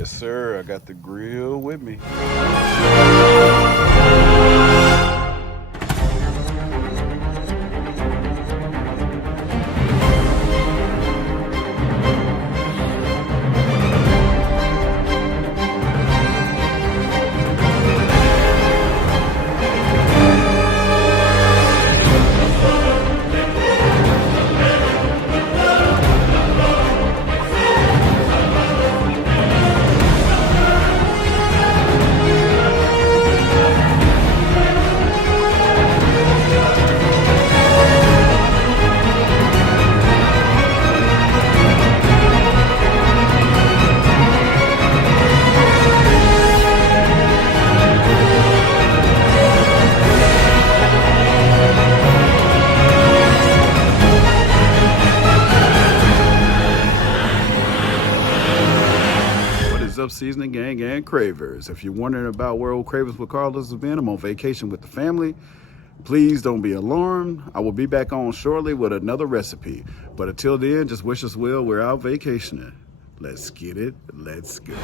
Yes, sir. I got the grill with me. What is up, seasoning gang and cravers? If you're wondering about where old cravers with Carlos has been, I'm on vacation with the family. Please don't be alarmed. I will be back on shortly with another recipe. But until then, just wish us well. We're out vacationing. Let's get it. Let's go.